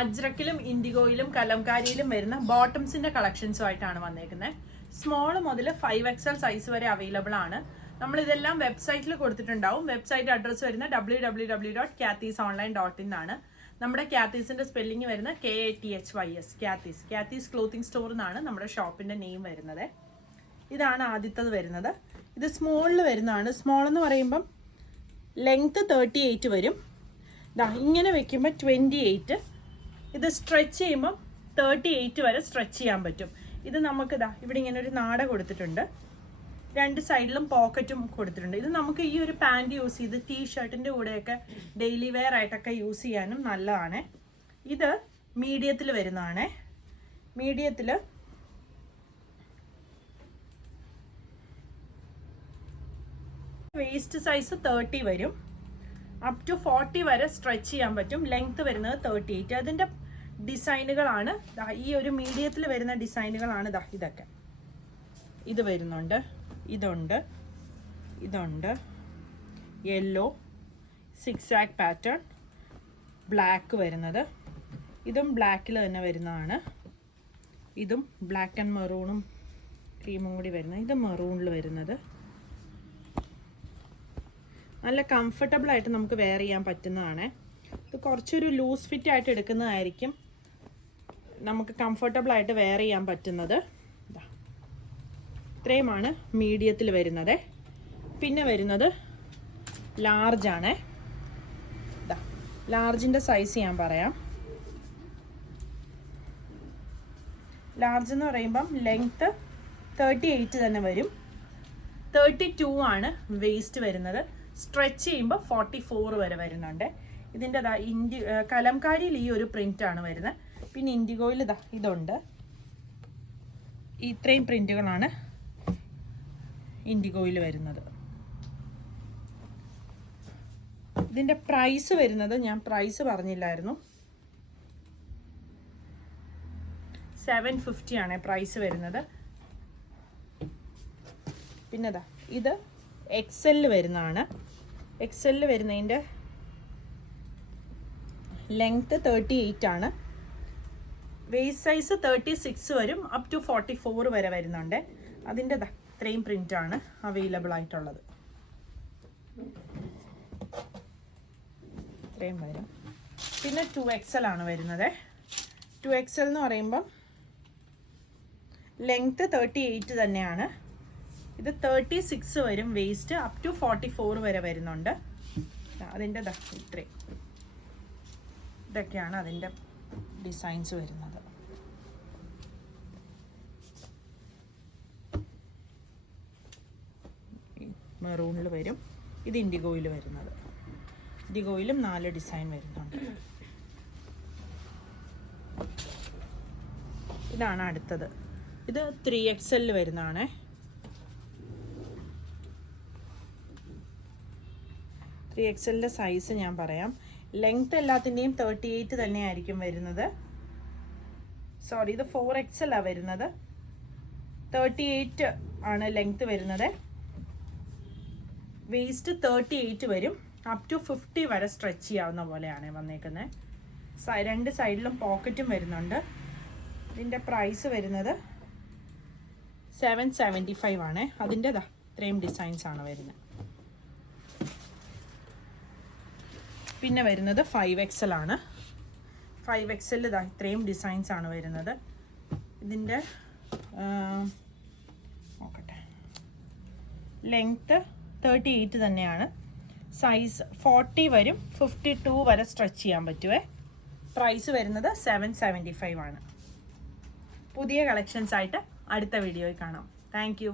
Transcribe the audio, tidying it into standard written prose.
അജ്രക്കിലും ഇൻഡിഗോയിലും കലംകാരിയിലും വരുന്ന ബോട്ടംസിന്റെ കളക്ഷൻസുമായിട്ടാണ് വന്നേക്കുന്നത്. സ്മോൾ മുതൽ 5XL സൈസ് വരെ അവൈലബിൾ ആണ്. നമ്മൾ ഇതെല്ലാം വെബ്സൈറ്റിൽ കൊടുത്തിട്ടുണ്ടാവും. വെബ്സൈറ്റ് അഡ്രസ്സ് വരുന്ന www.kathysonline.in ആണ്. നമ്മുടെ കാത്തീസിന്റെ സ്പെല്ലിംഗ് വരുന്ന KATHYS, കാത്തീസ് ക്ലോത്തിങ് സ്റ്റോർ എന്നാണ് നമ്മുടെ ഷോപ്പിന്റെ നെയിം വരുന്നത്. ഇതാണ് ആദ്യത്തത് വരുന്നത്. ഇത് സ്മോളിൽ വരുന്നതാണ്. സ്മോൾ എന്ന് പറയുമ്പം ലെങ്ത് 38 വരും. ഇങ്ങനെ വെക്കുമ്പോൾ 28. ഇത് സ്ട്രെച്ച് ചെയ്യുമ്പം 38 വരെ സ്ട്രെച്ച് ചെയ്യാൻ പറ്റും. ഇത് നമുക്ക് ഇവിടെ ഇങ്ങനെ ഒരു നാട കൊടുത്തിട്ടുണ്ട്, രണ്ട് സൈഡിലും പോക്കറ്റും കൊടുത്തിട്ടുണ്ട്. ഇത് നമുക്ക് ഈ ഒരു പാൻറ് യൂസ് ചെയ്ത് ടീഷർട്ടിൻ്റെ കൂടെയൊക്കെ ഡെയിലി വെയർ ആയിട്ടൊക്കെ യൂസ് ചെയ്യാനും നല്ലതാണ്. ഇത് മീഡിയത്തിൽ വരുന്നതാണ്. മീഡിയത്തിൽ വേസ്റ്റ് സൈസ് 30 വരും. അപ് ടു 40 വരെ സ്ട്രെച്ച് ചെയ്യാൻ പറ്റും. ലെങ്ത് വരുന്നത് 38. അതിൻ്റെ ഡിസൈനുകളാണ് ഈ ഒരു മീഡിയത്തിൽ വരുന്ന ഡിസൈനുകളാണ് ഇതൊക്കെ. ഇത് വരുന്നുണ്ട്, ഇതുണ്ട്, യെല്ലോ സിക്സാക് പാറ്റേൺ, ബ്ലാക്ക് വരുന്നത്, ഇതും ബ്ലാക്കിൽ തന്നെ വരുന്നതാണ്. ഇതും ബ്ലാക്ക് ആൻഡ് മെറൂണും ക്രീമും കൂടി വരുന്നത്. ഇത് മെറൂണിൽ വരുന്നത്. നല്ല കംഫർട്ടബിൾ ആയിട്ട് നമുക്ക് വെയർ ചെയ്യാൻ പറ്റുന്നതാണ്. ഇത് കുറച്ചൊരു ലൂസ് ഫിറ്റ് ആയിട്ട് എടുക്കുന്നതായിരിക്കും നമുക്ക് കംഫർട്ടബിൾ ആയിട്ട് വെയർ ചെയ്യാൻ പറ്റുന്നത്. ഇത്രയുമാണ് മീഡിയത്തിൽ വരുന്നത്. പിന്നെ വരുന്നത് ലാർജാണ്. ലാർജിൻ്റെ സൈസ് ഞാൻ പറയാം. ലാർജ് എന്ന് പറയുമ്പം ലെങ്ത്ത് 38 തന്നെ വരും. 32 ആണ് വേസ്റ്റ് വരുന്നത്. സ്ട്രെച്ച് ചെയ്യുമ്പോൾ 44 വരെ വരുന്നുണ്ട്. ഇതിൻ്റെ കലംകാരിയിൽ ഈ ഒരു പ്രിൻ്റാണ് വരുന്നത്. പിന്നെ ഇൻഡിഗോയിൽ ഇതുണ്ട്. ഇത്രയും പ്രിൻ്റുകളാണ് ഇൻഡിഗോയിൽ വരുന്നത്. ഇതിൻ്റെ പ്രൈസ് വരുന്നത് ഞാൻ പ്രൈസ് പറഞ്ഞില്ലായിരുന്നു. 750 ആണ് പ്രൈസ് വരുന്നത്. പിന്നെ ഇത് XL വരുന്നതാണ്. XL വരുന്നതിൻ്റെ ലെങ്ത്ത് 38 ആണ്. വേസ്റ്റ് സൈസ് 36 വരും. അപ് ടു 44 വരെ വരുന്നുണ്ട്. അതിൻ്റെ ഇത്രയും പ്രിൻ്റാണ് അവൈലബിൾ ആയിട്ടുള്ളത്. ഇത്രയും വരും. പിന്നെ 2XL ആണ് വരുന്നത്. 2XL എന്ന് പറയുമ്പം ലെങ്ത്ത് 38 തന്നെയാണ്. ഇത് 36 വരും വേസ്റ്റ്. അപ് ടു 44 വരെ വരുന്നുണ്ട്. അതിൻ്റെ ഇത്രയും ഇതൊക്കെയാണ് അതിൻ്റെ ഡിസൈൻസ് വരുന്നത്. മെറൂണിൽ വരും. ഇത് ഇൻഡിഗോയിൽ വരുന്നത്. ഇൻഡിഗോയിലും 4 ഡിസൈൻ വരുന്നുണ്ട്. ഇതാണ് അടുത്തത്. ഇത് 3XL വരുന്നതാണ്. 3XLൻ്റെ സൈസ് ഞാൻ പറയാം. ലെങ്ത്ത് എല്ലാത്തിൻ്റെയും 38 തന്നെയായിരിക്കും വരുന്നത്. സോറി, ഇത് 4XL ആണ് വരുന്നത്. 38 ആണ് ലെങ്ത്ത് വരുന്നത്. വേസ്റ്റ് 38 വരും. അപ് ടു 50 വരെ സ്ട്രെച്ച് ചെയ്യാവുന്ന പോലെയാണ് വന്നേക്കുന്നത്. രണ്ട് സൈഡിലും പോക്കറ്റും വരുന്നുണ്ട്. ഇതിൻ്റെ പ്രൈസ് വരുന്നത് 775 ആണ്. അതിൻ്റെ ഇത്രയും ഡിസൈൻസ് ആണ് വരുന്നത്. പിന്നെ വരുന്നത് 5XL ആണ്. 5XL ഇത്രയും ഡിസൈൻസ് ആണ് വരുന്നത്. ഇതിൻ്റെ നോക്കട്ടെ, ലെങ്ത്ത് 38 തന്നെയാണ്. സൈസ് 40 വരും. 52 വരെ സ്ട്രെച്ച് ചെയ്യാൻ പറ്റുമേ. പ്രൈസ് വരുന്നത് 775 ആണ്. പുതിയ കളക്ഷൻസ് ആയിട്ട് അടുത്ത വീഡിയോയിൽ കാണാം. Thank you.